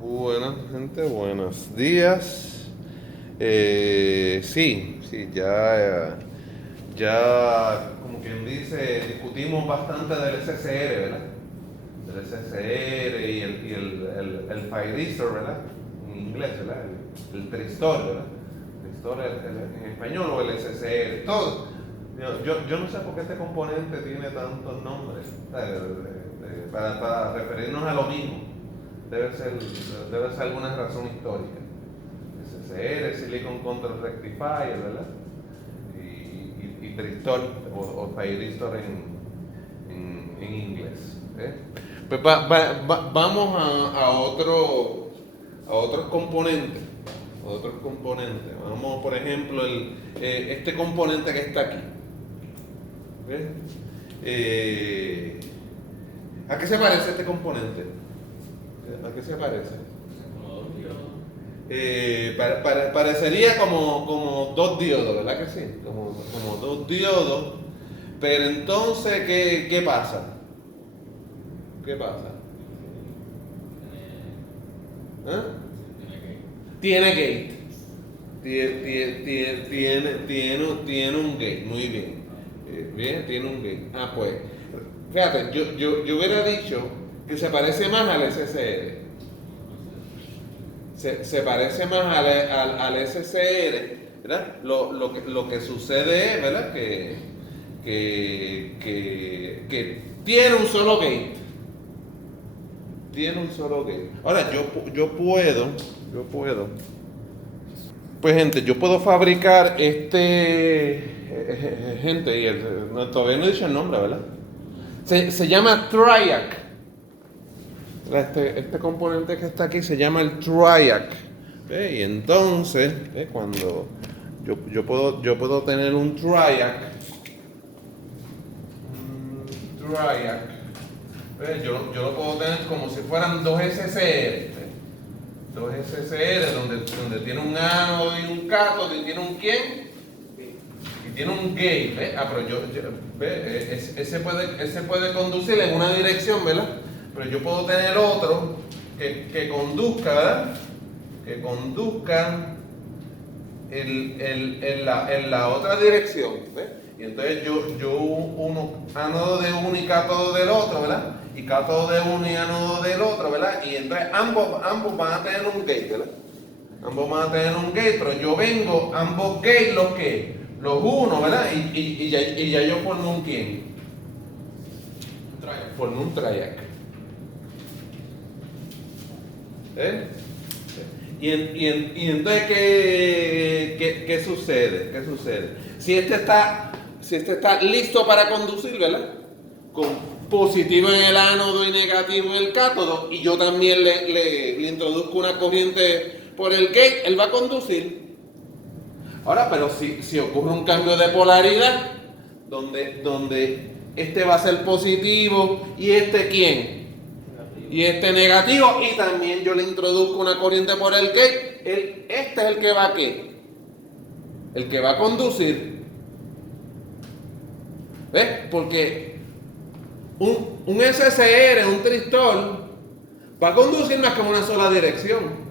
Buenas, gente, buenos días. Sí, ya, como quien dice, discutimos bastante del SSR, ¿verdad? Del SSR y el Fire Easter, ¿verdad? En inglés, ¿verdad? El Tristor, ¿verdad? Tristor en español o el SSR, todo. Yo no sé por qué este componente tiene tantos nombres, para referirnos a lo mismo. Debe ser, debe ser alguna razón histórica. SSR, Silicon Control Rectifier, ¿verdad? Y Tristor o Thyristor en inglés. ¿Eh? Pues vamos a otros componentes. Otros componentes. Vamos, por ejemplo, este componente que está aquí. ¿Ves? ¿A qué se parece este componente? ¿A qué se parece? Parecería como dos diodos, ¿verdad que sí? Como dos diodos. Pero entonces, ¿qué pasa? ¿Qué pasa? ¿Ah? Tiene gate. Tiene un gate, muy bien. Bien, tiene un gate. Ah, pues, fíjate, yo hubiera dicho que se parece más al SSR. Se parece más al SCR, ¿verdad? Lo que sucede es, ¿verdad? Que tiene un solo gate. Tiene un solo gate. Ahora, yo puedo. Pues, gente, yo puedo fabricar gente, todavía no he dicho el nombre, ¿verdad? Se llama Triac. Este componente que está aquí se llama el Triac. Y entonces, cuando yo puedo tener un triac, yo lo puedo tener como si fueran dos SCR. Dos SCR donde tiene un ánodo y un cátodo y tiene un quién y tiene un gate. Pero ese puede conducir en una dirección, ¿verdad? Pero yo puedo tener otro que conduzca, ¿verdad? Que conduzca en la otra dirección. ¿Ves? Y entonces uno ánodo de uno y cátodo del otro, ¿verdad? Y cátodo de uno y ánodo del otro, ¿verdad? Y entonces ambos van a tener un gate, ¿verdad? Ambos van a tener un gate, pero yo vengo, ambos gates los uno, ¿verdad? Y ya yo formo un quién. Formo un triac. ¿Eh? Y entonces, ¿qué sucede? ¿Qué sucede? Si este está listo para conducir, ¿verdad? Con positivo en el ánodo y negativo en el cátodo, y yo también le introduzco una corriente por el gate, él va a conducir. Ahora, pero si ocurre un cambio de polaridad, donde este va a ser positivo y este ¿quién? Y este negativo, y también yo le introduzco una corriente por el gate, este es el que va a ¿qué? El que va a conducir. ¿Ves? Porque un SSR, un tristol, va a conducir más que en una sola dirección.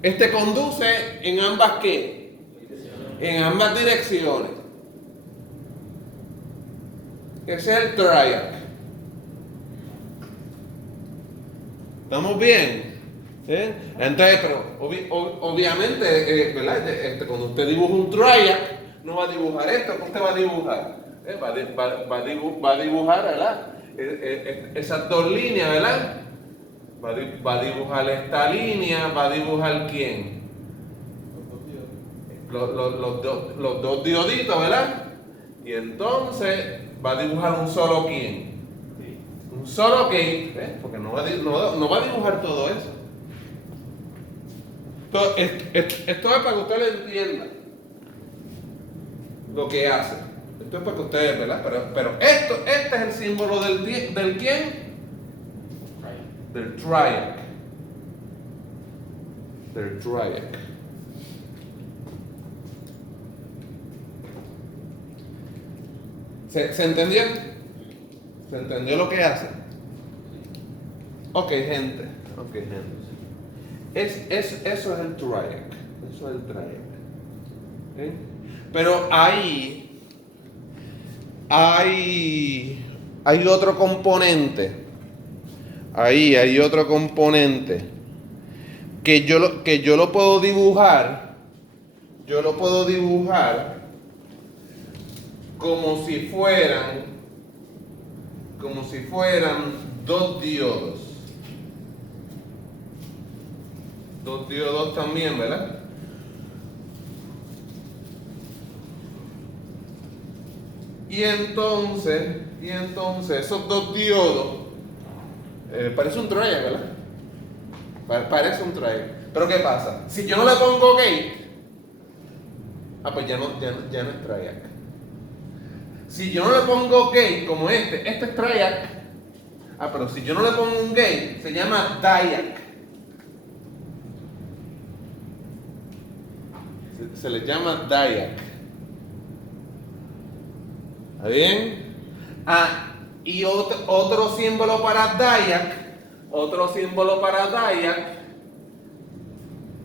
Este conduce en ambas ¿qué? En ambas direcciones. Ese es el triac. ¿Estamos bien? ¿Sí? Entonces, pero obviamente, ¿verdad? Cuando usted dibuja un triac, no va a dibujar esto. ¿Qué usted va a dibujar? Va a dibujar, ¿verdad? Esas dos líneas, ¿verdad? Va a dibujar esta línea, va a dibujar ¿quién? Los dos dioditos, ¿verdad? Y entonces va a dibujar un solo ¿quién? Un solo gate, porque no va a dibujar todo eso. Esto es para que usted le entienda lo que hace. Esto es para que ustedes, ¿verdad? Pero este es el símbolo del quién? Del triac. Del triac. ¿Se entendió? ¿Se entendió lo que hace? Ok, gente. Eso es el triac. Eso es el triac. ¿Ok? Pero hay otro componente. Ahí hay otro componente que yo lo puedo dibujar. Yo lo puedo dibujar como si fueran dos diodos. Dos diodos también, ¿verdad? Y entonces esos dos diodos parece un triangle, ¿verdad? Parece un triangle. Pero ¿qué pasa? Si yo no le pongo gate, pues ya no es triangle. Si yo no le pongo gate como este es triangle. Pero si yo no le pongo un gate, se llama diac. Se le llama diac. ¿Está bien? Y otro símbolo para diac,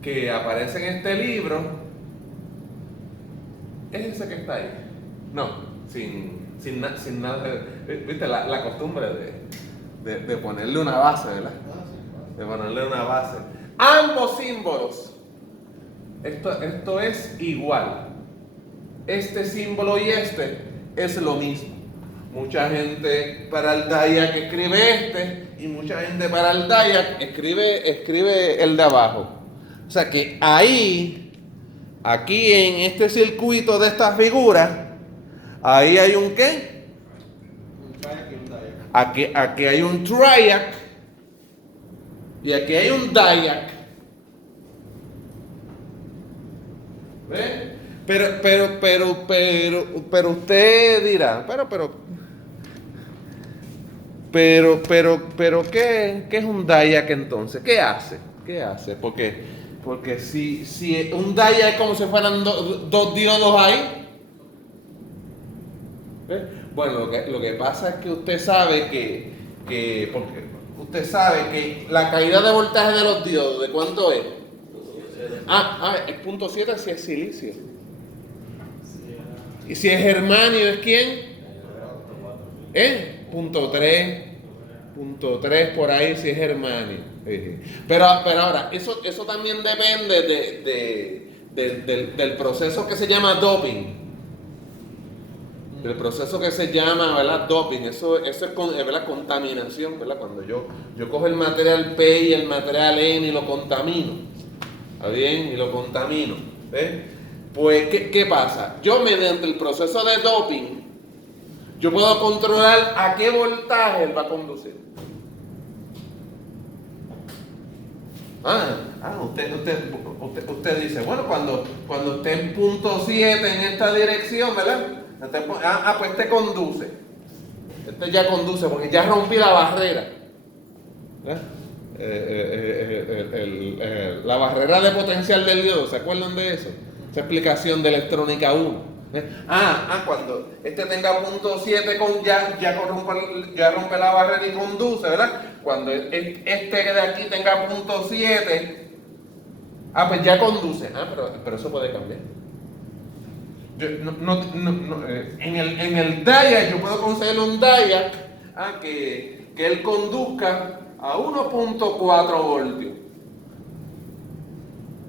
que aparece en este libro, es ese que está ahí. No, sin nada. ¿Viste? La costumbre de ponerle una base, ¿verdad? De ponerle una base. Ambos símbolos. Esto es igual. Este símbolo y este es lo mismo. Mucha gente para el diac escribe y mucha gente para el diac escribe el de abajo. O sea que aquí en este circuito de esta figura, ahí hay un ¿qué? Un triac y un diac. Aquí hay un triac y aquí hay un diac. ¿Ve? Pero usted dirá, pero ¿qué es un diac entonces? ¿Qué hace? Porque si un diac es como si fueran dos diodos ahí. ¿Ve? Bueno, lo que pasa es que usted sabe porque usted sabe que la caída de voltaje de los diodos, ¿de cuánto es? Es 0.7 si es silicio. Y si es germanio, ¿es quién? Punto 3 por ahí si es germanio. Pero ahora, eso también depende del proceso que se llama doping. Del proceso que se llama, ¿verdad? Doping. Eso es ¿verdad? Contaminación, ¿verdad? Cuando yo cojo el material P y el material N y lo contamino. ¿Está bien? Y lo contamino. ¿Ves? Pues, ¿qué pasa? Yo mediante el proceso de doping, yo puedo controlar a qué voltaje él va a conducir. Usted dice, bueno, cuando esté en punto 7 en esta dirección, ¿verdad? Pues este conduce. Este ya conduce porque ya rompí la barrera. La barrera de potencial del diodo, ¿se acuerdan de eso? Esa explicación de electrónica 1. Cuando este tenga punto 7 ya rompe la barrera y conduce, ¿verdad? Cuando este de aquí tenga punto 7, pues ya conduce. Pero eso puede cambiar. En el diac yo puedo conseguir un diac que él conduzca a 1.4 voltios.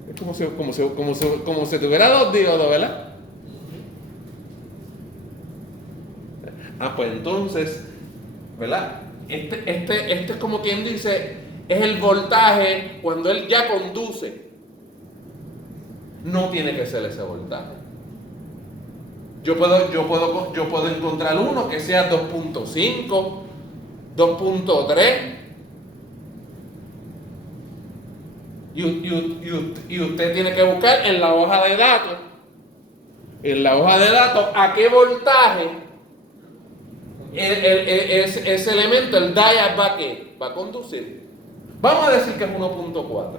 Es como si tuviera dos diodos, ¿verdad? Pues entonces, ¿verdad? Este es como quien dice, es el voltaje cuando él ya conduce. No tiene que ser ese voltaje. Yo puedo encontrar uno que sea 2.5, 2.3. Y usted tiene que buscar en la hoja de datos, a qué voltaje ese elemento, el diac, va a conducir. Vamos a decir que es 1.4.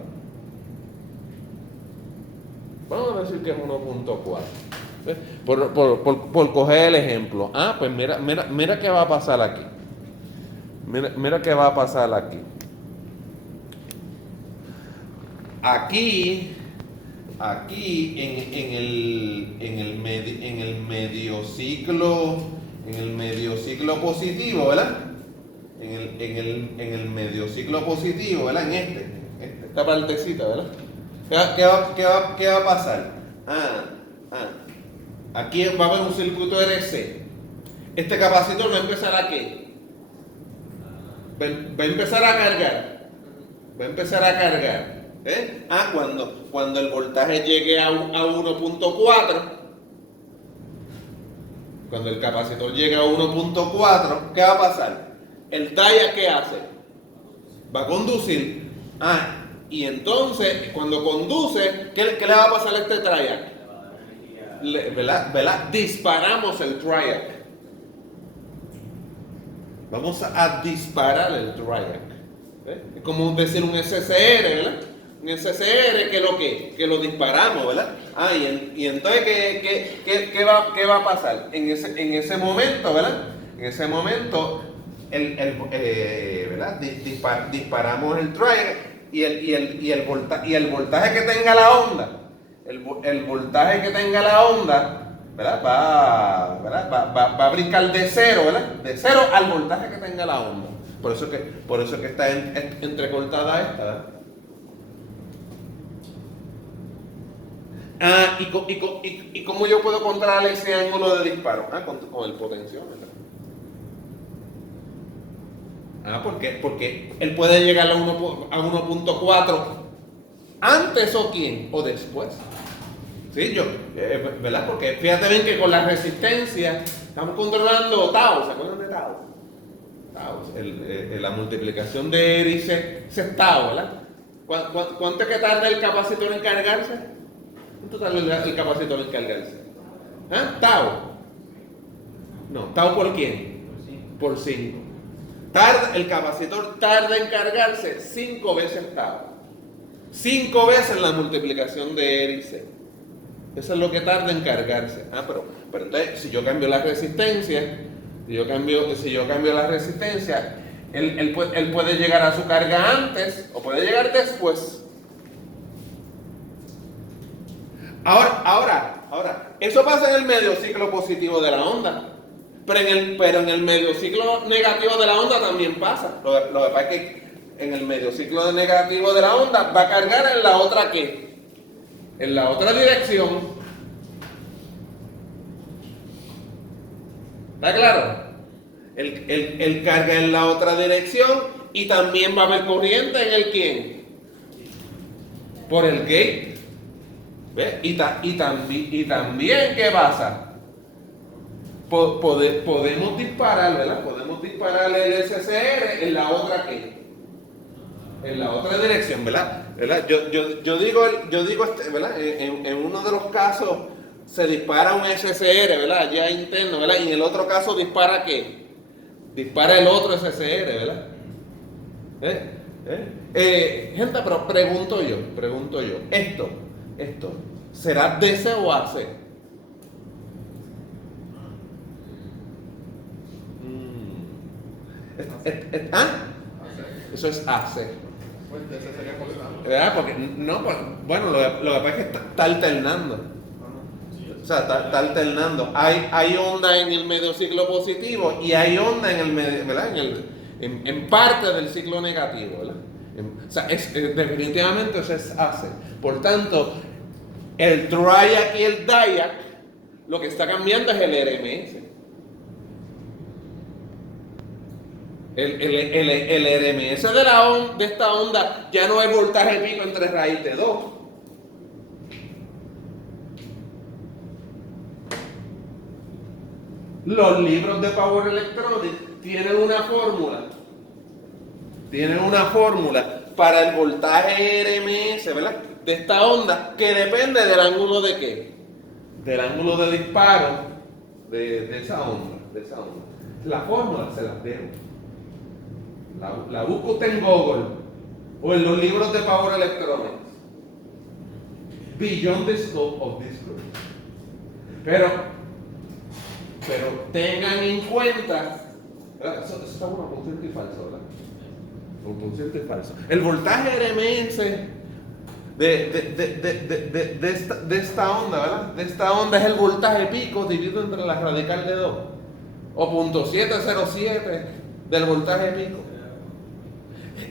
Vamos a decir que es 1.4. Por coger el ejemplo. Pues mira qué va a pasar aquí. Mira qué va a pasar aquí. aquí en el medio ciclo positivo, ¿verdad? En el medio ciclo positivo, ¿verdad? Esta partecita, ¿verdad? ¿Qué va a pasar? Aquí va a haber un circuito RC. Este capacitor va a empezar a ¿qué? Va a empezar a cargar. Va a empezar a cargar. Cuando el voltaje llegue a 1.4, cuando el capacitor llegue a 1.4, ¿qué va a pasar? El diode, ¿qué hace? Va a conducir. Y entonces, cuando conduce, ¿qué le va a pasar a este triac? ¿Verdad? Disparamos el triac. Vamos a disparar el triac. Es como decir un SCR, ¿verdad? Un SCR que lo disparamos, ¿verdad? Y entonces, ¿qué va a pasar? En ese momento, ¿verdad? En ese momento, ¿verdad? Disparamos el triac y el voltaje que tenga la onda, el voltaje que tenga la onda, ¿verdad? Va a brincar de cero, ¿verdad? De cero al voltaje que tenga la onda. Por eso que está entrecortada esta, ¿verdad? ¿Y cómo yo puedo controlar ese ángulo de disparo? Con el potenciómetro. ¿Por qué? Porque él puede llegar a 1.4 antes o quién, o después. ¿Sí? ¿Verdad? Porque fíjate bien que con la resistencia estamos controlando tau. ¿Se acuerdan de tau? La multiplicación de Eris es tau, ¿verdad? ¿Cuánto es que tarda el capacitor en cargarse? ¿Cuánto tarda el capacitor en cargarse? ¿Tau? No, ¿tau por quién? Por 5. El capacitor tarda en cargarse 5 veces tau. 5 veces la multiplicación de Eris. Eso es lo que tarda en cargarse. Pero entonces, si yo cambio la resistencia, si yo cambio la resistencia, él puede llegar a su carga antes o puede llegar después. Ahora, eso pasa en el medio ciclo positivo de la onda. Pero en el medio ciclo negativo de la onda también pasa. Lo que pasa es que en el medio ciclo negativo de la onda va a cargar en la otra ¿qué? En la otra dirección. ¿Está claro? Él carga en la otra dirección y también va a haber corriente en el ¿quién? Por el gate. ¿Ves? Y también ¿qué pasa? Podemos disparar, ¿verdad? Podemos disparar el SCR en la otra ¿qué? En la otra dirección, ¿verdad? Yo digo ¿verdad? En uno de los casos se dispara un SCR, ¿verdad? Ya interno, ¿verdad? Y en el otro caso dispara ¿qué? Dispara el otro SCR, ¿verdad? Gente, pero pregunto yo, esto, ¿será DC o AC? Eso es AC. Pues ese sería constante. ¿Verdad? Porque bueno, lo que pasa es que está alternando. O sea, está alternando. Hay onda en el medio ciclo positivo y hay onda en el medio, ¿verdad? En parte del ciclo negativo, ¿verdad? O sea, definitivamente eso es AC. Por tanto, el triac y el diac, lo que está cambiando es el RMS. El RMS de esta onda ya no es voltaje pico entre raíz de 2. Los libros de Power Electronics tienen una fórmula para el voltaje RMS, ¿verdad? De esta onda que depende del ángulo de ¿qué? Del ángulo de disparo de esa onda. La fórmula se las dejo. La busca usted en Google o en los libros de Power Electronics. Beyond the scope of this group. Pero tengan en cuenta, ¿verdad? Eso está bueno con cierto y falso, ¿verdad? Con cierto y falso. El voltaje RMS de esta onda, ¿verdad? De esta onda es el voltaje pico dividido entre la radical de 2. O .707 del voltaje pico.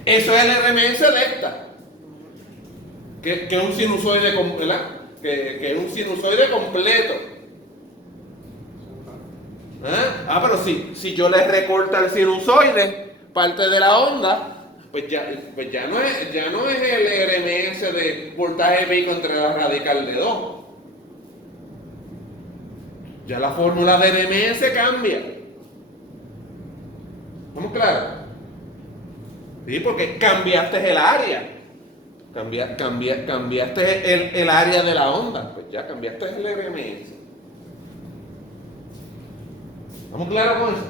Eso es el RMS de esta. Que es un sinusoide, ¿verdad? Que es un sinusoide completo. Pero si yo le recorto al sinusoide parte de la onda, pues ya no es el RMS de voltaje pico entre la radical de 2. Ya la fórmula de RMS cambia. ¿Estamos claros? Sí, porque cambiaste el área. Cambiaste el área de la onda. Pues ya cambiaste el RMS. ¿Estamos claros con eso?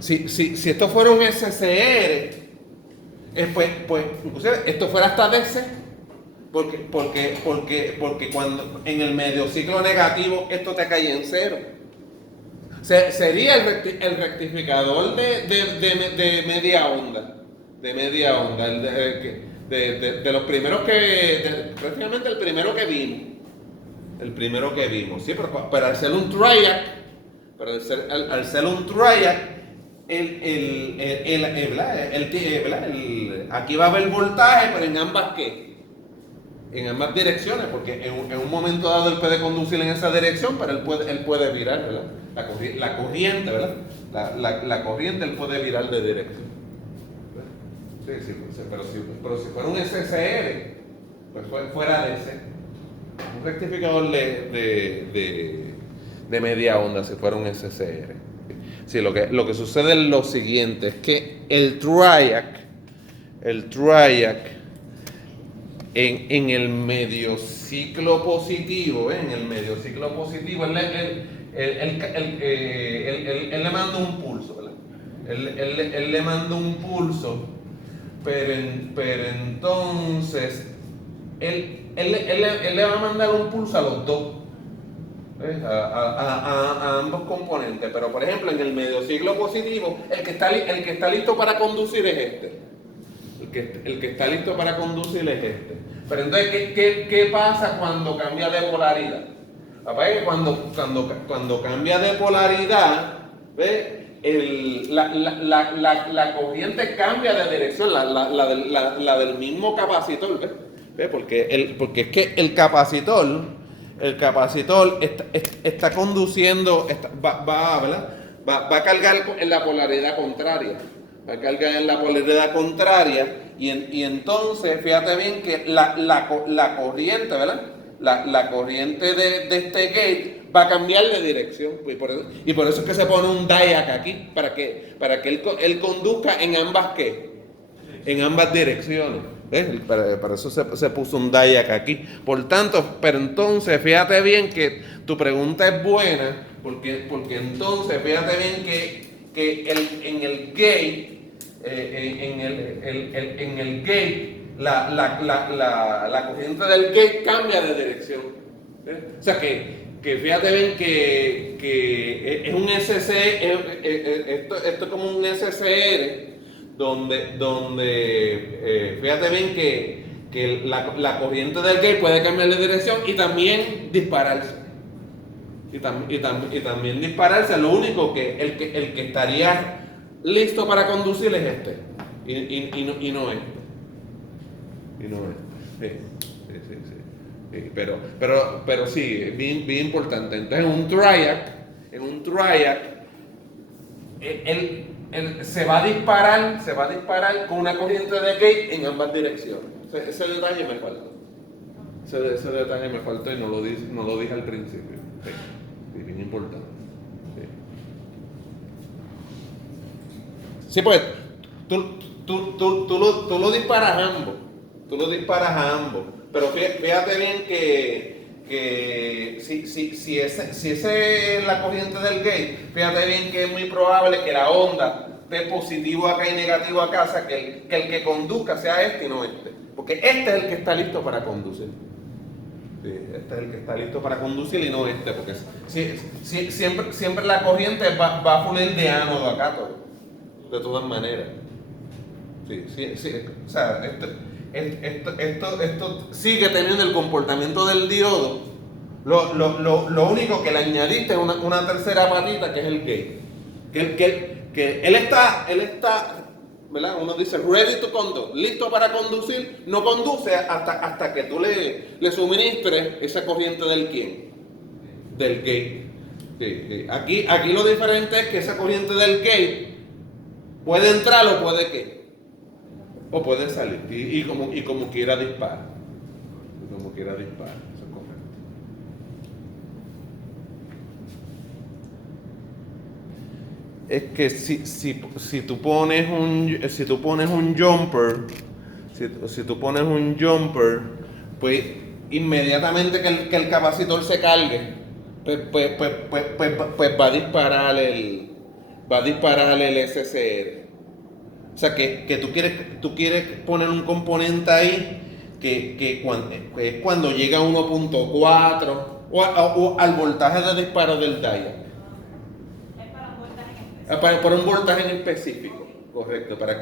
Si esto fuera un SCR, pues inclusive esto fuera hasta DC, porque cuando en el medio ciclo negativo esto te cae en 0. Sería el rectificador de media onda, de los primeros prácticamente el primero que vimos, sí, pero al ser un triac, al ser un triac, aquí va a haber voltaje, pero en ambas en ambas direcciones, porque en un momento dado él puede conducir en esa dirección, pero él puede virar, ¿verdad? La corriente, ¿verdad? La corriente él puede virar de dirección. Sí, pero si fuera un SCR, pues fuera de ese. Un rectificador de media onda, si fuera un SCR. Sí, lo que sucede es lo siguiente, es que el triac en el medio ciclo positivo, él le manda un pulso, ¿verdad? Él le manda un pulso, pero entonces él le va a mandar un pulso a los dos, a ambos componentes. Pero por ejemplo, en el medio ciclo positivo, el que está listo para conducir es este. El que está listo para conducir es este. Pero entonces, ¿qué pasa cuando cambia de polaridad? Papá, que cuando cambia de polaridad, ¿ves? La corriente cambia de dirección, la del mismo capacitor, ¿ves? Porque es que el capacitor está conduciendo, ¿verdad? Va a cargar en la polaridad contraria. Va a cargar en la polaridad contraria y entonces, fíjate bien que la corriente, ¿verdad? La corriente de este gate va a cambiar de dirección. Y por eso es que se pone un diac aquí, para que él conduzca en ambas en ambas direcciones. ¿Ves? Para eso se puso un diac aquí. Por tanto, pero entonces fíjate bien que tu pregunta es buena, porque entonces fíjate bien que en el gate, la corriente del gate cambia de dirección. O sea que fíjate bien que es un esto es como un SCR donde fíjate bien que la corriente del gate puede cambiar de dirección y también dispararse. Y también dispararse. Lo único que el que estaría listo para conducir es este y no este. Sí, pero sí, bien importante. Entonces en un triac él se va a disparar con una corriente de gate en ambas direcciones. Ese detalle me faltó. Ese detalle me faltó y no lo dije al principio. Sí, bien importante. Sí, pues tú lo disparas a ambos. Pero fíjate bien que si ese es la corriente del gate, fíjate bien que es muy probable que la onda de positivo acá y negativo acá, o sea, que el que conduzca sea este y no este. Porque este es el que está listo para conducir. Sí, este es el que está listo para conducir y no este, porque siempre la corriente va a fluir de ánodo acá todo, de todas maneras. Sí. O sea, esto sigue teniendo el comportamiento del diodo. Lo único que le añadiste es una tercera patita que es el gate. Que él está, ¿verdad? Uno dice ready to conduct, listo para conducir, no conduce hasta que tú le suministres esa corriente del quién, del gate. Sí. Aquí lo diferente es que esa corriente del gate puede entrar o puede qué, o puede salir y como quiera disparar, eso es correcto. Es que si tú pones un jumper, si tú pones un jumper, pues inmediatamente que el capacitor se cargue, pues va a disparar el SCR. O sea que tú quieres poner un componente ahí que es cuando llega a 1.4 o al voltaje de disparo del dial. Para un voltaje en específico, correcto, para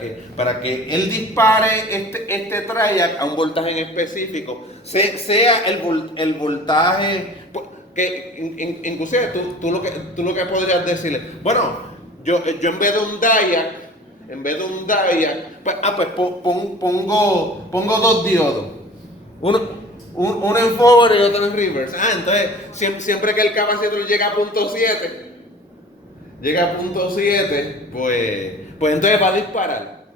que él dispare este triac a un voltaje en específico, sea el voltaje que inclusive tú lo que podrías decirle, bueno, yo en vez de un diac, pues pongo dos diodos, uno en forward y otro en reverse. Entonces siempre que el capacitor llega a punto 7, pues entonces va a disparar.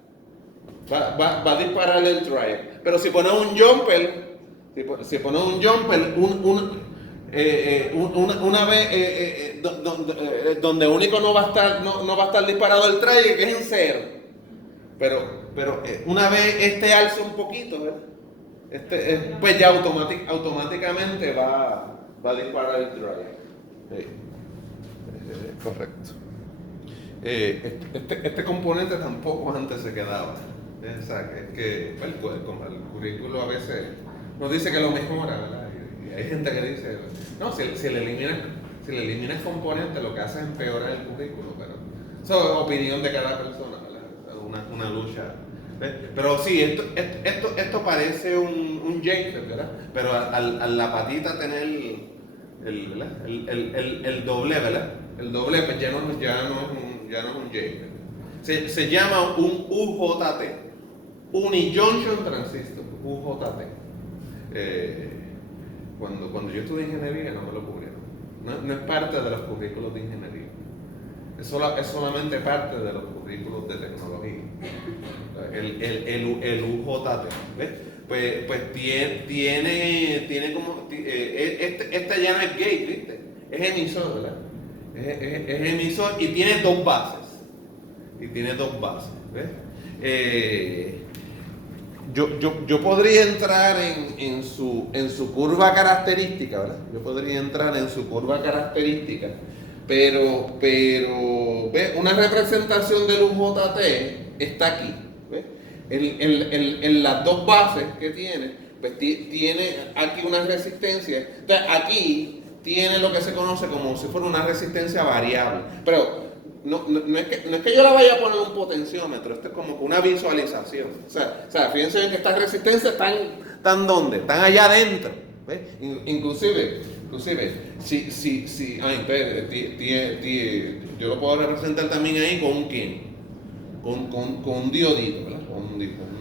Va a disparar el triac. Pero si pones un jumper, una vez donde único no va a estar disparado el triac, que es en 0. Pero una vez alza un poquito, ¿verdad? Pues ya automáticamente va a disparar el triac. Sí. Correcto. Este componente tampoco antes se quedaba. O sea, que el currículo a veces nos dice que lo mejora, ¿verdad? Y hay gente que dice, no, si le eliminas componentes, lo que hace es empeorar el currículo, pero eso es opinión de cada persona, ¿verdad? Una lucha. Pero sí, esto parece un JFET, ¿verdad? Pero a la patita tener el doble, ¿verdad? El doble pues ya no es un JFET. Se llama un UJT, Unijunction Transistor, UJT. Cuando yo estudié ingeniería no me lo cubrieron. No es parte de los currículos de ingeniería. Es solamente parte de los currículos de tecnología. El UJT, ¿ves? Pues tiene como este ya no es gate, ¿viste? Es emisor, ¿verdad? Es emisor y tiene dos bases. ¿Ves? Yo podría entrar en su curva característica, ¿verdad? Pero ¿ves? Una representación del UJT está aquí, ¿ves? En las dos bases que tiene, pues tiene aquí una resistencia. Entonces aquí tiene lo que se conoce como si fuera una resistencia variable. Pero no es que yo la vaya a poner un potenciómetro, esto es como una visualización. O sea, fíjense bien que estas resistencias están ¿dónde? Están allá adentro. ¿Ves? Inclusive, yo lo puedo representar también ahí con un quién, con un diodito, ¿verdad? Con un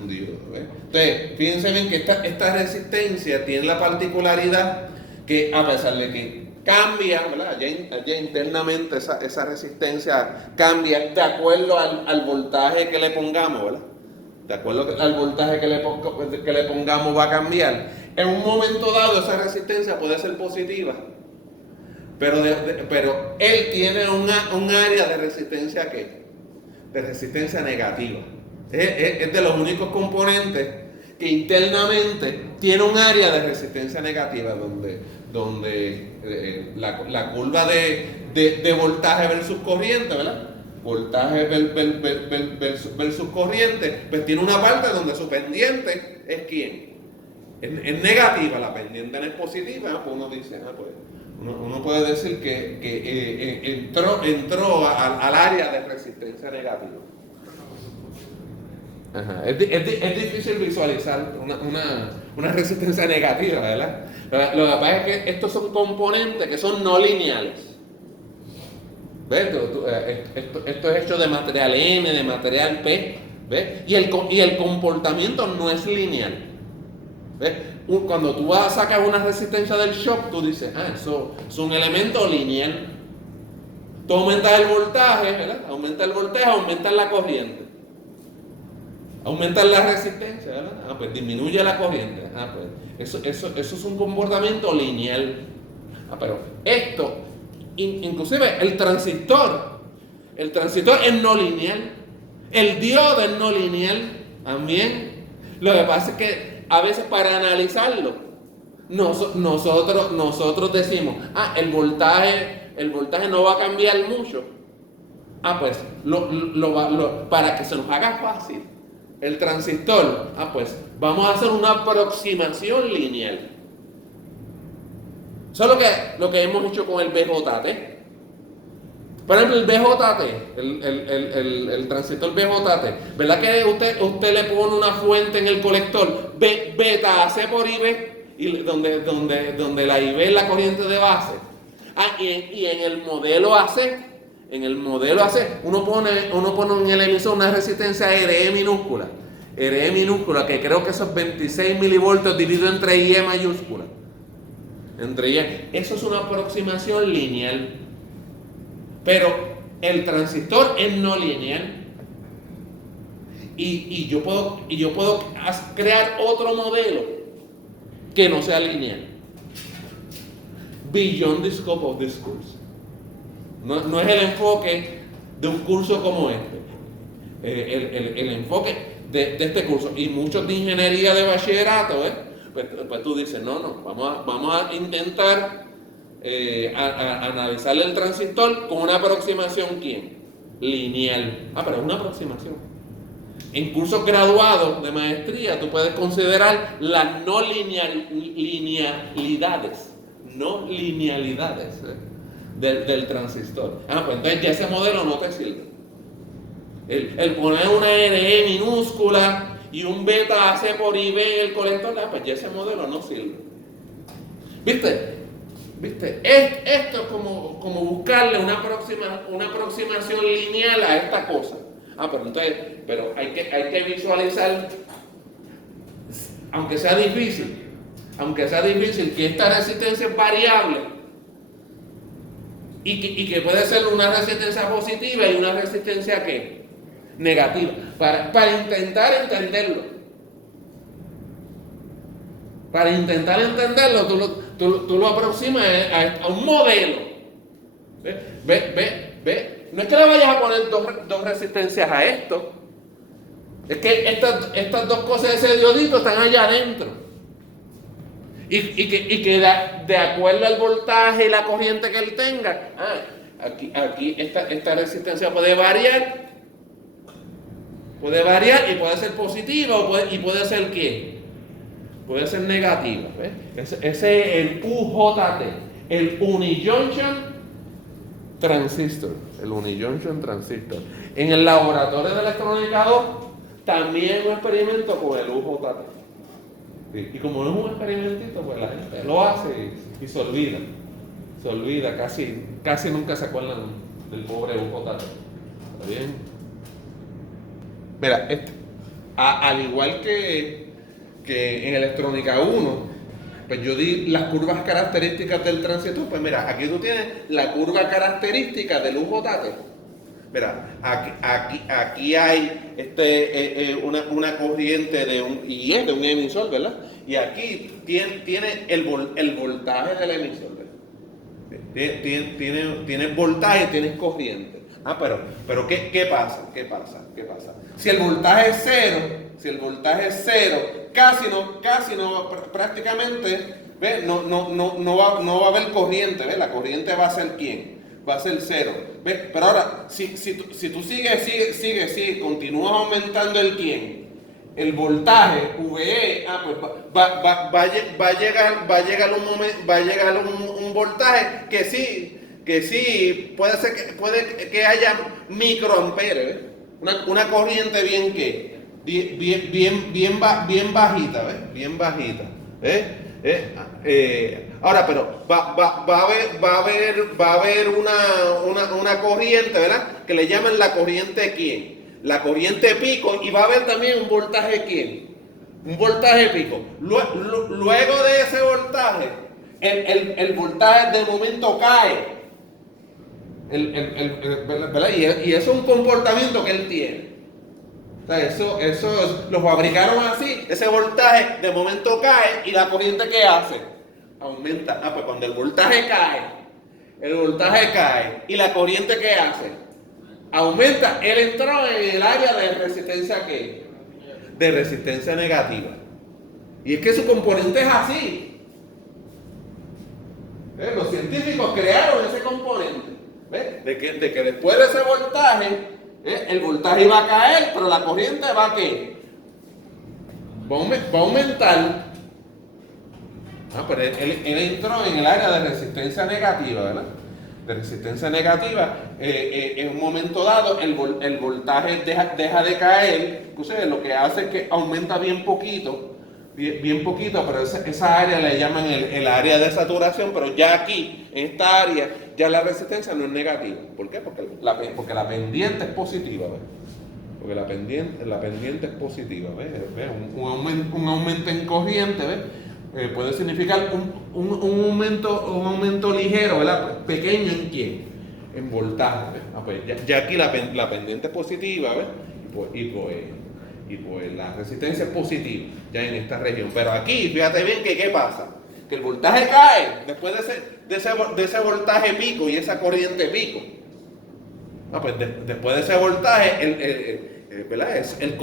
diodo, ¿ves? Entonces, fíjense bien que esta resistencia tiene la particularidad que a pesar de que cambia, ¿verdad? Allá internamente esa resistencia cambia de acuerdo al voltaje que le pongamos, ¿verdad? De acuerdo al voltaje que le pongamos va a cambiar. En un momento dado esa resistencia puede ser positiva, pero él tiene un área de resistencia de resistencia negativa. Es de los únicos componentes que internamente tiene un área de resistencia negativa donde la curva de voltaje versus corriente, ¿verdad? Voltaje versus corriente, pues tiene una parte donde su pendiente es ¿quién? Es negativa, la pendiente no es positiva, pues uno dice, pues uno puede decir que entró al área de resistencia negativa. Ajá. Es difícil visualizar una resistencia negativa, ¿verdad? Lo que pasa es que estos son componentes que son no lineales. ¿Ves? Esto es hecho de material N, de material P. ¿Ves? Y el comportamiento no es lineal. ¿Ves? Cuando tú sacas una resistencia del shock, tú dices, eso es un elemento lineal. Tú aumentas el voltaje, ¿verdad? Aumentas el voltaje, aumentas la corriente. Aumentas la resistencia, ¿verdad? Pues disminuye la corriente. Pues eso es un comportamiento lineal. Pero esto, inclusive el transistor es no lineal. El diodo es no lineal también. Lo que pasa es que a veces para analizarlo, nosotros decimos, el voltaje no va a cambiar mucho. Pues para que se nos haga fácil el transistor, pues vamos a hacer una aproximación lineal. Eso es lo que hemos hecho con el BJT. Por ejemplo, el BJT, el transistor BJT, ¿verdad que usted le pone una fuente en el colector beta AC por IB, y donde la IB es la corriente de base? Y en el modelo AC, uno pone en el emisor una resistencia RE minúscula, que creo que eso es 26 milivoltios dividido entre IE mayúscula. Eso es una aproximación lineal. Pero el transistor es no lineal. Y yo puedo crear otro modelo que no sea lineal. Beyond the scope of this course. No es el enfoque de un curso como este. El enfoque de este curso. Y muchos de ingeniería de bachillerato, pues tú dices, no, vamos a intentar analizar el transistor con una aproximación lineal. Pero es una aproximación. En cursos graduados de maestría tú puedes considerar las no linealidades del transistor. Pues entonces ya ese modelo no te sirve. El poner una RE minúscula y un beta AC por IB en el colector, pues ya ese modelo no sirve. ¿Viste? Esto es como buscarle una aproximación lineal a esta cosa. Pero hay que visualizar, aunque sea difícil, que esta resistencia es variable y que puede ser una resistencia positiva y una resistencia negativa, para intentar entenderlo. Para intentar entenderlo, tú lo aproximas a un modelo. ¿Ve? No es que le vayas a poner dos resistencias a esto. Es que estas dos cosas de ese diodito están allá adentro. Y que de acuerdo al voltaje y la corriente que él tenga, aquí esta resistencia puede variar. Puede variar y puede ser positiva y puede ser ¿qué? Puede ser negativa. Ese es el UJT, el Unijunction Transistor. El Unijunction Transistor. En el laboratorio de electrónica 2 también un experimento con el UJT. Y como no es un experimentito, pues la gente lo hace y se olvida. Se olvida, casi nunca se acuerdan del pobre UJT. ¿Está bien? Mira, al igual que en electrónica 1, pues yo di las curvas características del transistor. Pues mira, aquí tú tienes la curva característica del UJT. Mira, aquí hay una corriente de un emisor, ¿verdad? Y aquí tiene el voltaje del emisor, ¿verdad? Tienes voltaje y tienes corriente. Pero ¿qué pasa? Si el voltaje es cero, casi no, prácticamente, ¿ves? No va a haber corriente, ¿ves? La corriente va a ser ¿quién? Va a ser cero, ¿ves? Pero ahora, si tú sigues, continúas aumentando el ¿quién? El voltaje, VE, pues va a llegar un voltaje que sí, puede que haya microamperes, ¿ves? Una corriente bien bajita, ¿ves? Bien bajita, ¿ves? Ahora, pero va a haber una corriente, ¿verdad? Que le llaman la corriente ¿quién? La corriente pico, y va a haber también un voltaje ¿quién? Un voltaje pico. Luego de ese voltaje, el voltaje de momento cae. ¿Verdad? Y eso es un comportamiento que él tiene. O sea, eso lo fabricaron así. Ese voltaje de momento cae y la corriente ¿qué hace? Aumenta. Pues cuando el voltaje cae y la corriente ¿qué hace? Aumenta. Él entró en el área de resistencia ¿qué? De resistencia negativa. Y es que su componente es así. Los científicos crearon ese componente. De que después de ese voltaje, el voltaje iba a caer, pero la corriente va a ¿qué? Va a aumentar. Pero él entró en el área de resistencia negativa, ¿verdad? De resistencia negativa. En un momento dado, el voltaje deja de caer. Entonces, lo que hace es que aumenta bien poquito, pero esa área le llaman el área de saturación, pero ya aquí, en esta área, ya la resistencia no es negativa. ¿Por qué? Porque la pendiente es positiva, ¿ves? Porque la pendiente es positiva, ¿ves? Un aumento en corriente, ¿ves? Puede significar un aumento ligero, ¿verdad? Pequeño ¿en quién? En voltaje, ¿ves? Pues ya aquí la pendiente es positiva, ¿ves? Y pues la resistencia es positiva ya en esta región. Pero aquí, fíjate bien que ¿qué pasa? Que el voltaje cae después de ese voltaje pico y esa corriente pico. Pues después de ese voltaje, ¿verdad? El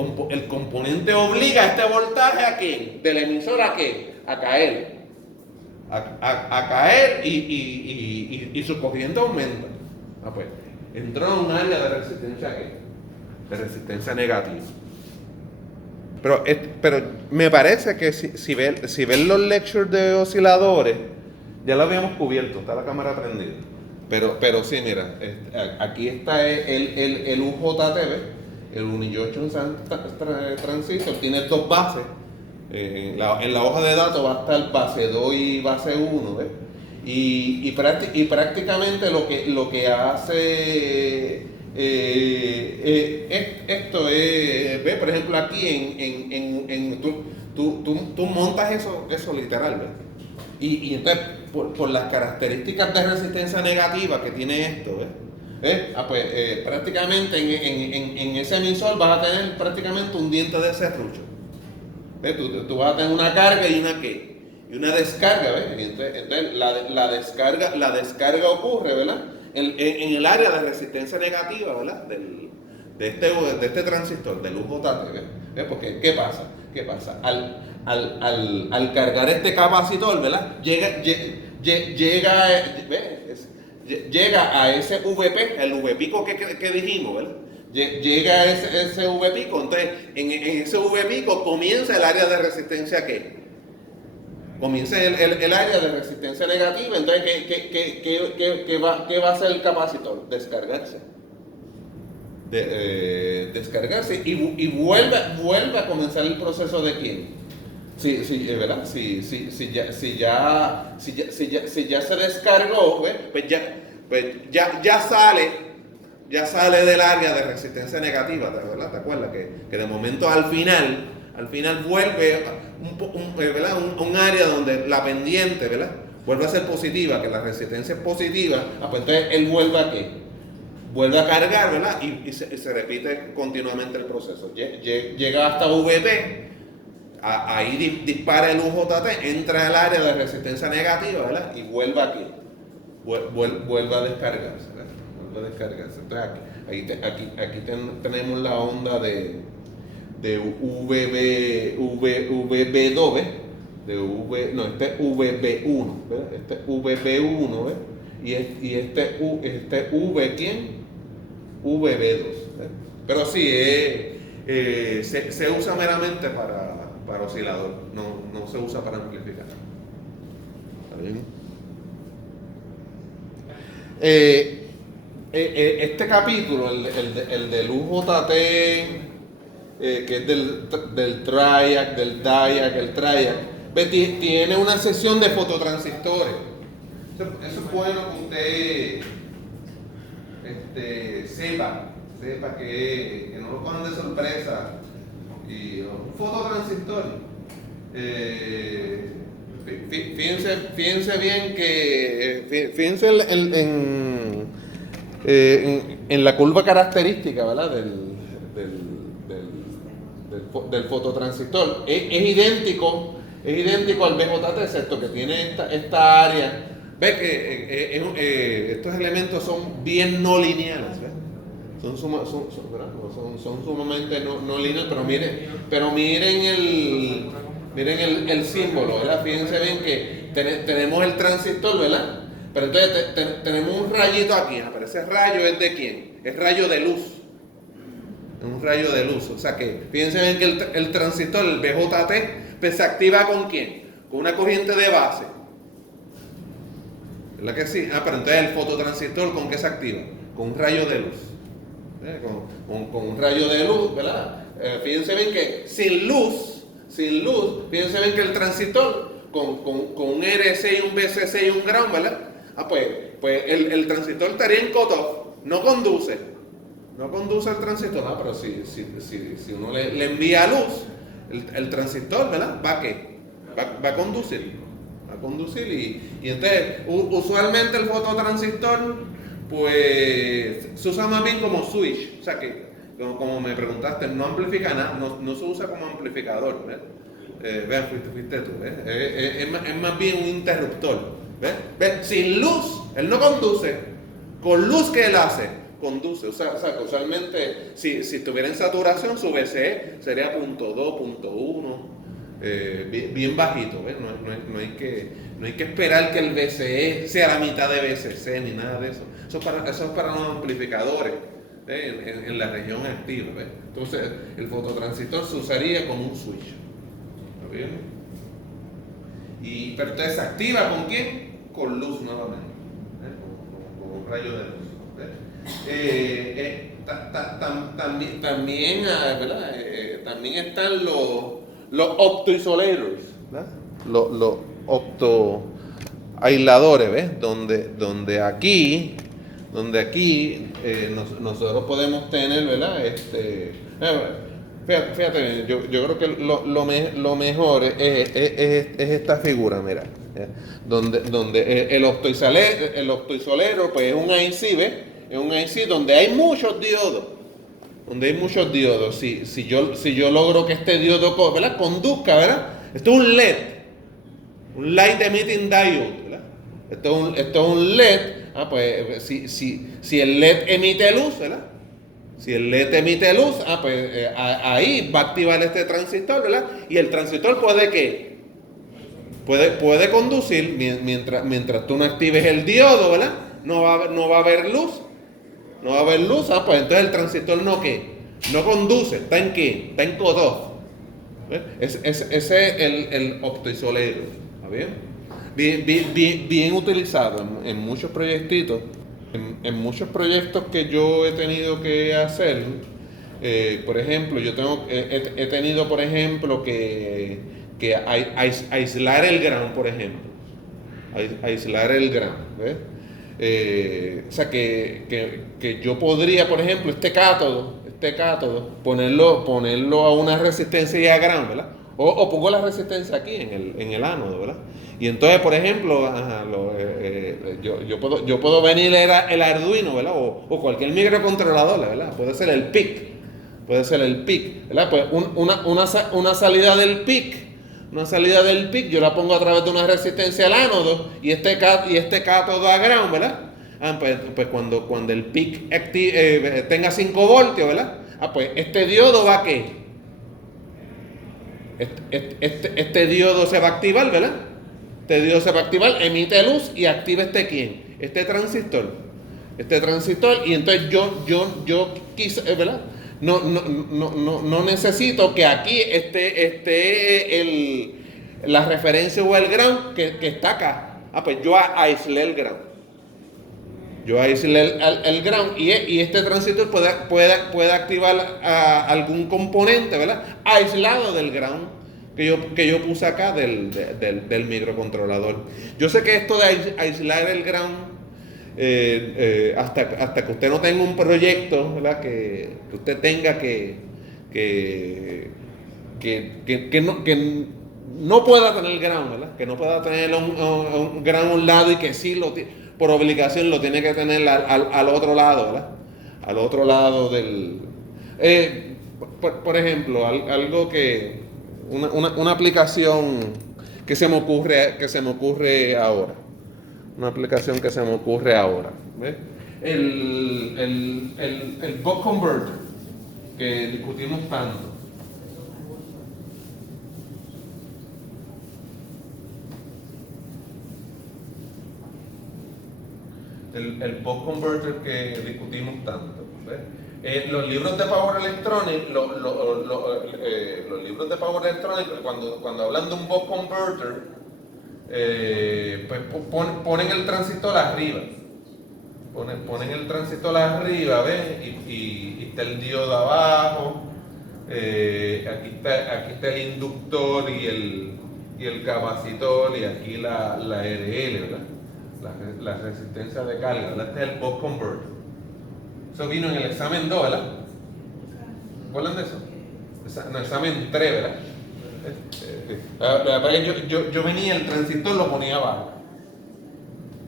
componente obliga a este voltaje ¿a qué? Del emisor ¿a qué? A caer. A caer y su corriente aumenta. Pues entró en un área de resistencia ¿qué? De resistencia negativa. Pero me parece que si ven los lectures de osciladores, ya lo habíamos cubierto, está la cámara prendida. Pero sí, mira, aquí está el UJT, el Unijunction Transistor, tiene dos bases. En la hoja de datos va a estar base 2 y base 1, ¿ves? Y prácticamente lo que hace esto es, ve, por ejemplo, aquí tú montas eso literal, ¿ves? Y entonces, por las características de resistencia negativa que tiene esto, ¿ves? Pues prácticamente en ese emisor vas a tener prácticamente un diente de serrucho. ¿Ves? Tú vas a tener una carga y una ¿qué? Y una descarga, ¿ves? Entonces la descarga ocurre, ¿verdad? En el área de resistencia negativa, ¿verdad? De este transistor, del UJT, ¿ves? Porque, ¿qué pasa? Al cargar este capacitor, ¿verdad? Llega a ese VP, el V pico que dijimos, ¿verdad? Llega a ese V pico, entonces en ese V pico comienza el área de resistencia ¿qué? Comienza el área de resistencia negativa. Entonces ¿qué va a hacer el capacitor? Descargarse. Descargarse y vuelve a comenzar el proceso de ¿quién? ¿Verdad? Si ya se descargó, pues ya sale del área de resistencia negativa, ¿verdad? ¿Te acuerdas? Que de momento al final vuelve un área donde la pendiente, ¿verdad? Vuelve a ser positiva, que la resistencia es positiva. Pues entonces él vuelve a ¿qué? Vuelve a cargar, ¿verdad? Y se repite continuamente el proceso. Llega hasta VP, ahí dispara el UJT, entra al área de resistencia negativa, ¿verdad? Y vuelve aquí. Vuelve a descargarse, ¿verdad? Vuelve a descargarse. Entonces aquí tenemos la onda de VB2, ¿ves? Este es VB1, ¿verdad? Este es VB1, ¿ves? Y este V, ¿quién? VB2, ¿ves? Pero sí, se usa meramente para oscilador, no se usa para amplificar. ¿Está bien? Este capítulo, el del UJT que es del triac, del diac, el triac, ¿ves? Tiene una sección de fototransistores. Eso es bueno que usted sepa que no lo cojan de sorpresa. Y un fototransistor. Fíjense bien que, fíjense en la curva característica, ¿verdad? Del fototransistor. Es idéntico al BJT, excepto que tiene esta área. Ve que estos elementos son bien no lineales, ¿ves? Son sumamente no lineales, pero miren el símbolo, ¿verdad? Fíjense bien que tenemos el transistor, ¿verdad? Pero entonces tenemos un rayito aquí, pero ese rayo es de quién? Es rayo de luz. Es un rayo de luz. O sea que fíjense bien que el transistor, el BJT, pues se activa ¿con quién? Con una corriente de base. ¿Verdad que sí? Pero entonces el fototransistor ¿con qué se activa? Con un rayo de luz. Con un rayo de luz, ¿verdad? Fíjense bien que sin luz, fíjense bien que el transistor con un RC y un BCC y un ground, ¿verdad? Pues el transistor estaría en cutoff, no conduce el transistor, pero si uno le envía luz, el transistor, ¿verdad? ¿Va a qué? Va a conducir. Y entonces, usualmente el fototransistor, pues, se usa más bien como switch, o sea que, como me preguntaste, no amplifica nada, no se usa como amplificador, ¿ves? Vean, fuiste tú, ¿ves? Es más bien un interruptor, ¿ves? Sin luz, él no conduce, con luz que él hace, conduce, o sea que usualmente, si estuviera en saturación, su VCE sería 0.2, 0.1, bien bajito, ¿ves? No hay que esperar que el VCE sea la mitad de VCC ni nada de eso. Eso es para los amplificadores, ¿ves? En la región activa, ¿ves? Entonces el fototransistor se usaría como un switch. ¿Está bien? Pero entonces se activa ¿con quién? Con luz nuevamente, con un rayo de luz, ¿ves? También, ¿verdad? También están los optoisolators, ¿verdad? Los optoaisladores, ¿ves? Donde aquí nosotros podemos tener, ¿verdad? Fíjate, yo creo que lo mejor es esta figura, mira, donde el optoisolero, pues es un IC, ¿ves? Es un IC donde hay muchos diodos. Si yo logro que este diodo, ¿verdad? Conduzca, ¿verdad? Esto es un LED, un Light Emitting Diode, ¿verdad? Esto es un LED. Pues si el LED emite luz, ¿verdad? Si el LED emite luz, ahí va a activar este transistor, ¿verdad? Y el transistor puede ¿qué? Puede conducir mientras tú no actives el diodo, ¿verdad? No va a haber luz. Pues entonces el transistor no conduce, ¿está en qué? Está en cutoff. Ese es el optoisolator, ¿está bien? Bien utilizado en muchos proyectitos, en muchos proyectos que yo he tenido que hacer. Por ejemplo, he tenido, por ejemplo, que aislar el ground, por ejemplo. Aislar el ground, ¿ves? O sea que yo podría, por ejemplo, este cátodo, ponerlo a una resistencia a ground, ¿verdad? O pongo la resistencia aquí en el ánodo, ¿verdad? Y entonces, por ejemplo, yo puedo venir el Arduino, ¿verdad? O cualquier microcontrolador, ¿verdad? Puede ser el PIC, ¿verdad? Pues una salida del PIC. Una salida del PIC, yo la pongo a través de una resistencia al ánodo y este cátodo a ground, ¿verdad? Pues cuando el PIC tenga 5 voltios, ¿verdad? Pues este diodo va a ¿qué? Este diodo se va a activar, ¿verdad? Este diodo se va a activar, emite luz y activa ¿quién? Este transistor, y entonces yo quise, ¿verdad? No necesito que aquí esté la referencia o el ground que está acá. Pues yo aislé el ground. Yo aislé el ground y este transistor puede activar algún componente, ¿verdad? Aislado del ground que yo puse acá del microcontrolador. Yo sé que esto de aislar el ground, hasta que usted no tenga un proyecto, ¿verdad? Que usted tenga que no pueda tener ground, ¿verdad? Que no pueda tener un ground a un lado y que sí por obligación lo tiene que tener al otro lado, ¿verdad? Al otro lado del... por ejemplo, algo que... Una aplicación que se me ocurre ahora. Una aplicación que se me ocurre ahora. ¿Ves? El buck converter que discutimos tanto. El buck converter que discutimos tanto. ¿Ves? Los libros de Power Electronics, los libros de Power Electronics, cuando hablan de un buck converter, pues ponen el transistor arriba. Ponen el transistor arriba, ¿ves? Y está el diodo abajo. Aquí está el inductor y el capacitor, y aquí la RL, ¿verdad? La resistencia de carga, ¿verdad? Este es el buck converter. Eso vino en el examen 2, ¿verdad? ¿Recuerdan de eso? No, examen 3, ¿verdad? La verdad es que yo venía, el transistor lo ponía abajo.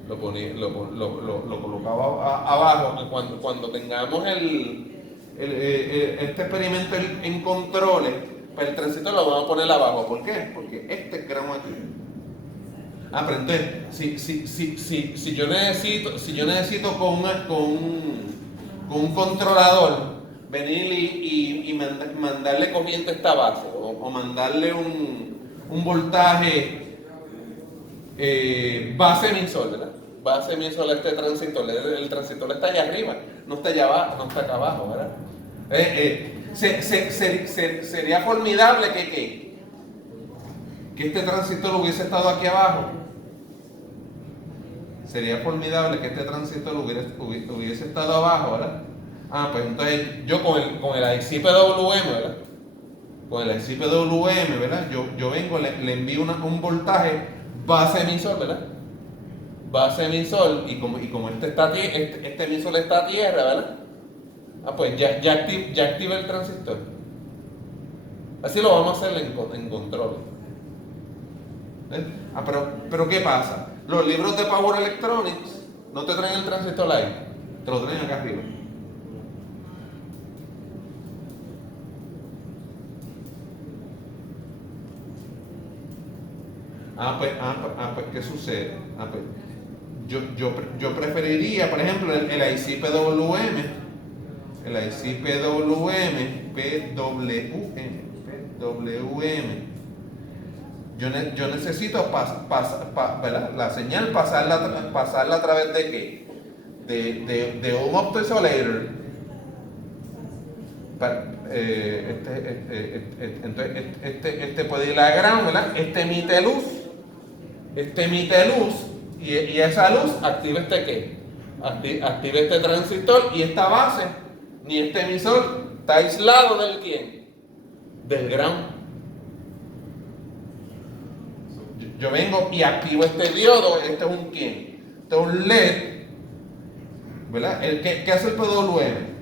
Lo colocaba abajo. Cuando tengamos este experimento en controles, pues el transistor lo vamos a poner abajo. ¿Por qué? Porque este es gramo aquí. Pero entonces, si yo necesito con un controlador venir y mandarle corriente a esta base, o mandarle un voltaje base emisor, ¿verdad? Base emisor a este transistor. El transistor está allá arriba, no está allá abajo, no está acá abajo, ¿verdad? Sería formidable que este transistor hubiese estado aquí abajo. Sería formidable que este transistor hubiese estado abajo, ¿verdad? Pues entonces yo con el IC-PWM, ¿verdad? Con el IC-PWM, ¿verdad? Yo vengo, le envío un voltaje base emisor, ¿verdad? Base emisor, y como este emisor está a tierra, ¿verdad? Pues ya activa el transistor. Así lo vamos a hacer en control. Pero ¿qué pasa? Los libros de Power Electronics no te traen el transistor ahí, te lo traen acá arriba. Pues ¿qué sucede? Pues yo preferiría, por ejemplo, el IC-PWM, PWM. Yo necesito ¿verdad? La señal pasarla a través de ¿qué? De un optoisolator. Entonces este puede ir a ground, ¿verdad? Este emite luz, y esa luz activa ¿qué? Activa este transistor, y esta base ni este emisor está aislado del ¿quién? Del ground. Yo vengo y activo este diodo. Este es un ¿quién? Este es un LED, ¿verdad? ¿Qué hace el PWM?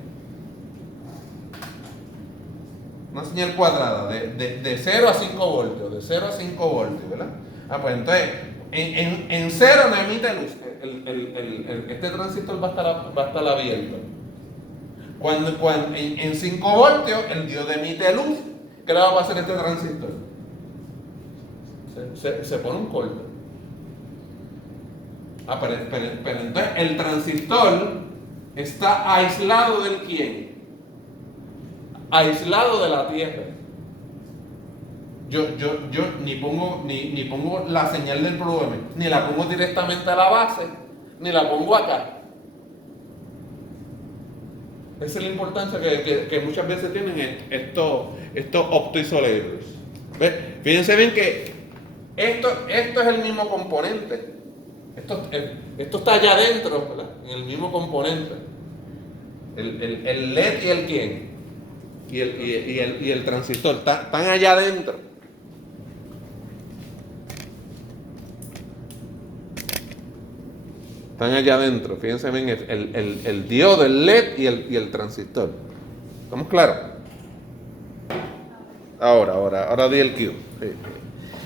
Una señal cuadrada de 0 a 5 voltios, de 0 a 5 voltios, ¿verdad? Pues entonces, en 0 no emite luz. Este transistor va a estar abierto. Cuando en 5 voltios el diodo emite luz, ¿qué le va a pasar a este transistor? Se pone un corte. Pero entonces el transistor está aislado del ¿quién? Aislado de la tierra. Yo ni pongo la señal del PWM, ni la pongo directamente a la base, ni la pongo acá. Esa es la importancia que muchas veces tienen estos optoisolators. ¿Ves? Fíjense bien que esto es el mismo componente. Esto está allá adentro, ¿verdad? En el mismo componente. El LED y el quién. Y el transistor. Están allá adentro. Están allá adentro. Fíjense bien, el diodo, el LED y el transistor. ¿Estamos claros? Ahora di el cue. Sí.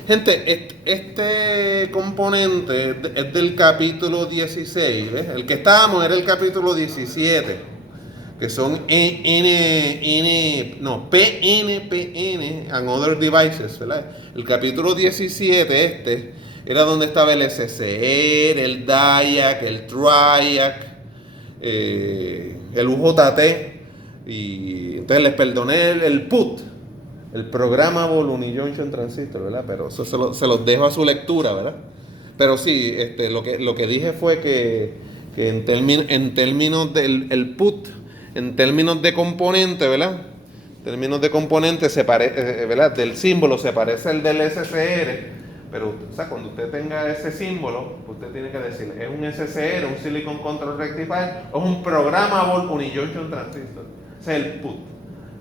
Gente, este componente es del capítulo 16, ¿ves? El que estábamos era el capítulo 17, que son PNPN and other devices, ¿verdad? El capítulo 17 era donde estaba el SCR, el DIAC, el TRIAC, el UJT, y entonces les perdoné el PUT, el Programmable Unijunction Transistor, ¿verdad? Pero eso se los dejo a su lectura, ¿verdad? Pero sí, lo que dije fue que en términos del el PUT, en términos de componente, ¿verdad? En términos de componente, ¿verdad? Del símbolo se parece al del SCR, pero o sea, cuando usted tenga ese símbolo, usted tiene que decir, ¿es un SCR, un Silicon Control Rectifier, o es un Programmable Unijunction Transistor? Ese es el PUT.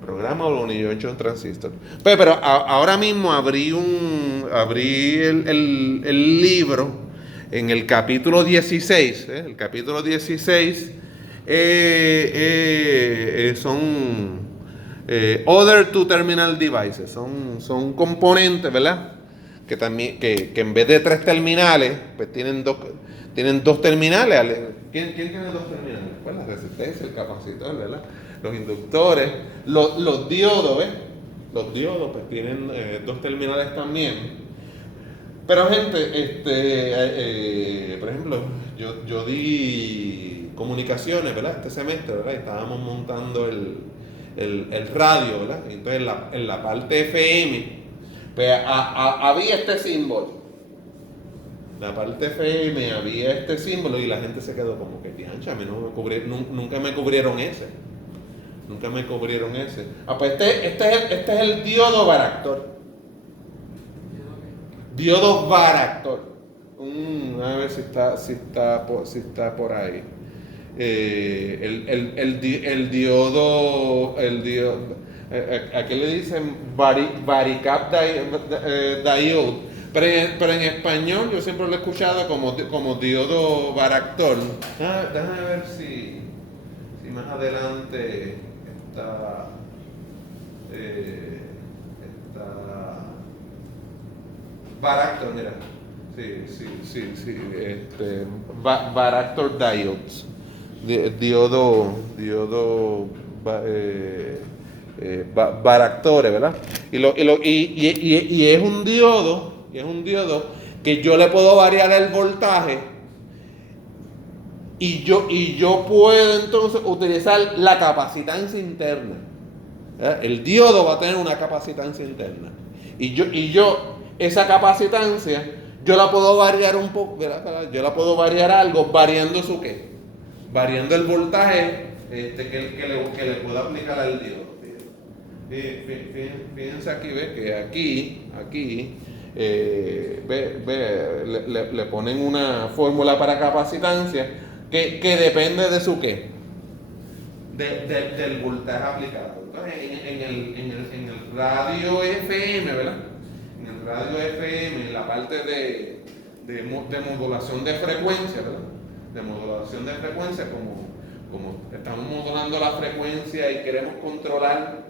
Programmable Unijunction Transistor. Pero ahora mismo abrí el libro en el capítulo 16. El capítulo 16 son Other Two Terminal Devices. Son componentes, ¿verdad? Que también que en vez de 3 terminales, pues tienen dos terminales. ¿Quién tiene 2 terminales? Pues la resistencia, el capacitor, ¿verdad? Los inductores, los diodos, ¿ves? Los diodos pues tienen 2 terminales también. Pero gente, por ejemplo, yo di comunicaciones, ¿verdad? Este semestre, ¿verdad? Y estábamos montando el radio, ¿verdad? Entonces en la parte FM, pues había este símbolo. La parte FM había este símbolo y la gente se quedó como que, "Tiancha, a mí nunca me cubrieron ese. Nunca me cubrieron ese." Pues este es el diodo varactor. Diodo varactor. A ver si está por ahí. El diodo. Aquí le dicen varicap diode. Pero en español yo siempre lo he escuchado como diodo varactor. Déjame ver si más adelante está varactor, mira. Sí. Varactor diodes. Diodo varactores, ¿verdad? Y es un diodo. Y es un diodo que yo le puedo variar el voltaje y yo puedo entonces utilizar la capacitancia interna. El diodo va a tener una capacitancia interna y yo esa capacitancia yo la puedo variar un poco, ¿verdad? Yo la puedo variar algo variando su qué, variando el voltaje que le pueda aplicar al diodo. Fíjense aquí, ve que aquí le ponen una fórmula para capacitancia que depende de su qué, del voltaje aplicado. Entonces en el radio FM, ¿verdad? En el radio FM, en la parte de modulación de frecuencia, ¿verdad? De modulación de frecuencia, como estamos modulando la frecuencia y queremos controlar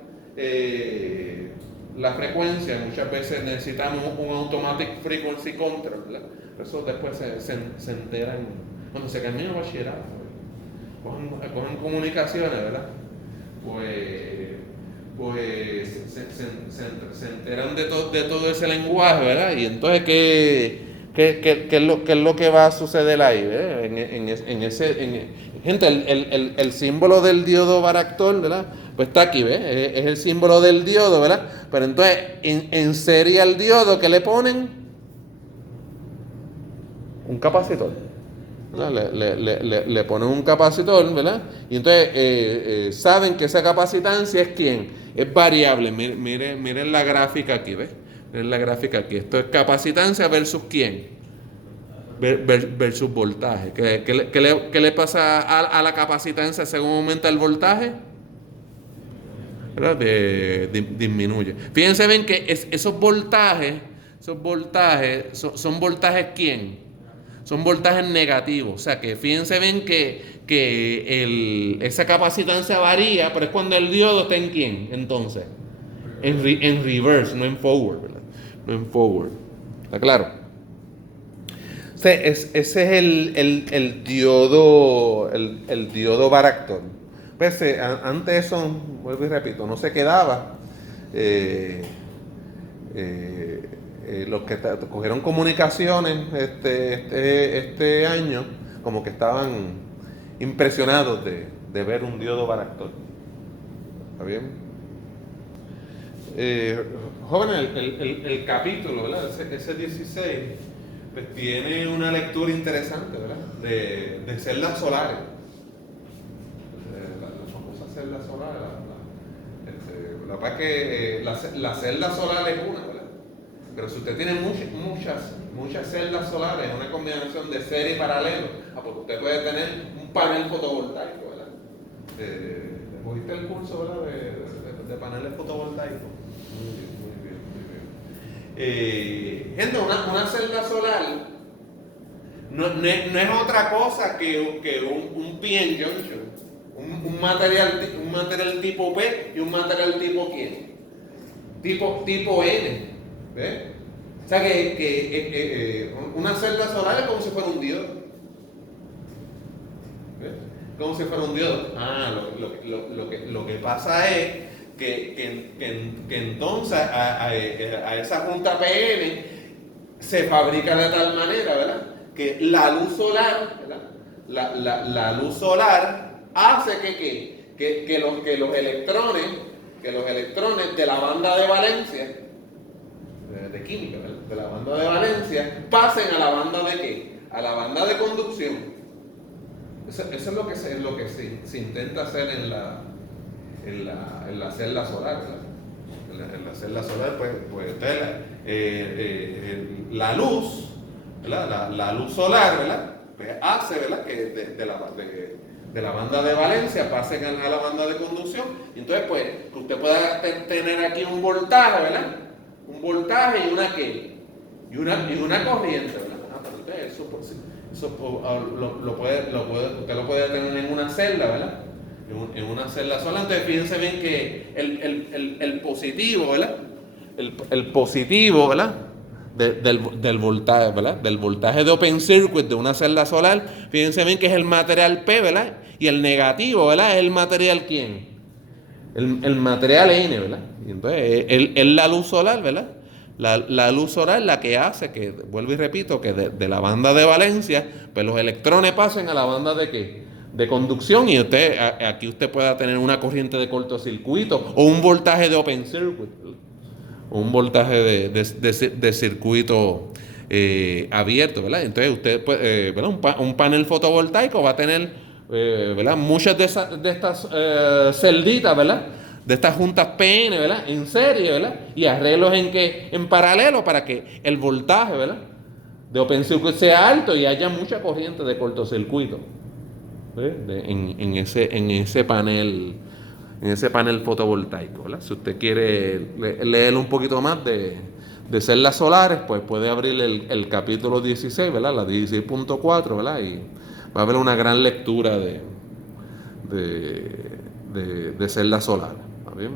la frecuencia, muchas veces necesitamos un automatic frequency control, ¿verdad? Eso después se enteran cuando se camina el bachillerato, cogen comunicaciones, ¿verdad? Pues se enteran de todo ese lenguaje, ¿verdad? Y entonces ¿qué es lo que va a suceder ahí? Gente, el símbolo del diodo varactor, ¿verdad? Pues está aquí, ¿ves? Es el símbolo del diodo, ¿verdad? Pero entonces, en serie al diodo, ¿qué le ponen? Un capacitor. ¿No? Le ponen un capacitor, ¿verdad? Y entonces, saben que esa capacitancia es ¿quién? Es variable. Miren la gráfica aquí, ¿ves? Miren la gráfica aquí. Esto es capacitancia versus ¿quién? versus voltaje. ¿Qué le pasa a la capacitancia según aumenta el voltaje? ¿Verdad? Disminuye. Fíjense bien que esos voltajes son voltajes ¿quién? Son voltajes negativos. O sea que fíjense bien que esa capacitancia varía, pero es cuando el diodo está en ¿quién? Entonces, en reverse, no en forward, ¿verdad? No en forward. ¿Está claro? Ese es el diodo, el diodo varactor. Pues, antes eso, vuelvo y repito, no se quedaba. Los que cogieron comunicaciones este año, como que estaban impresionados de ver un diodo varactor. ¿Está bien? Jóvenes, el capítulo, ¿verdad? Ese 16, pues tiene una lectura interesante, ¿verdad? De celdas solares. Las famosas celdas solares. La verdad es que la celda solar es una, ¿verdad? Pero si usted tiene muchas celdas solares, una combinación de serie y paralelo, pues usted puede tener un panel fotovoltaico, ¿verdad? ¿Cogiste el curso, ¿verdad? De paneles fotovoltaicos? Muy bien. Gente, una celda solar no es otra cosa que un PN junction, un material tipo P y un material tipo ¿quién? Tipo N. ¿Ves? O sea que una celda solar es como si fuera un diodo. ¿Ves? Como si fuera un diodo. Lo que pasa es que entonces a esa junta PN se fabrica de tal manera, ¿verdad? Que la luz solar, ¿verdad? La luz solar hace que los electrones de la banda de valencia de química, ¿verdad? De la banda de valencia pasen a la banda de ¿qué? A la banda de conducción. Eso es lo que se intenta hacer en la celda solar, ¿verdad? En la celda solar, pues la luz, ¿verdad? La luz solar, ¿verdad? Pues hace, ¿verdad? Que de la banda de valencia pasen a la banda de conducción. Entonces, pues, que usted pueda tener aquí un voltaje, ¿verdad? Un voltaje y una ¿qué? Y una corriente, ¿verdad? Pero usted usted lo puede tener en una celda, ¿verdad? En una celda sola. Entonces fíjense bien que el positivo, ¿verdad? El positivo, ¿verdad? Del voltaje, ¿verdad? Del voltaje de open circuit de una celda solar, fíjense bien que es el material P, ¿verdad? Y el negativo, ¿verdad? Es el material ¿quién? El material N, ¿verdad? Y entonces es la luz solar, ¿verdad? La luz solar es la que hace que, vuelvo y repito, que de la banda de valencia, pues los electrones pasen a la banda de ¿qué? De conducción, y aquí usted pueda tener una corriente de cortocircuito o un voltaje de open circuit, o un voltaje de circuito abierto, ¿verdad? Entonces usted, ¿verdad? Un panel fotovoltaico va a tener, ¿verdad? Muchas de estas celditas, ¿verdad? De estas juntas PN, ¿verdad? En serie, ¿verdad? Y arreglos en paralelo para que el voltaje, ¿verdad? De open circuit sea alto y haya mucha corriente de cortocircuito, en ese panel fotovoltaico, ¿verdad? Si usted quiere leer un poquito más de celdas solares, pues puede abrir el capítulo 16, ¿verdad? La 16.4, ¿verdad? Y va a haber una gran lectura de celdas solares. ¿Está bien?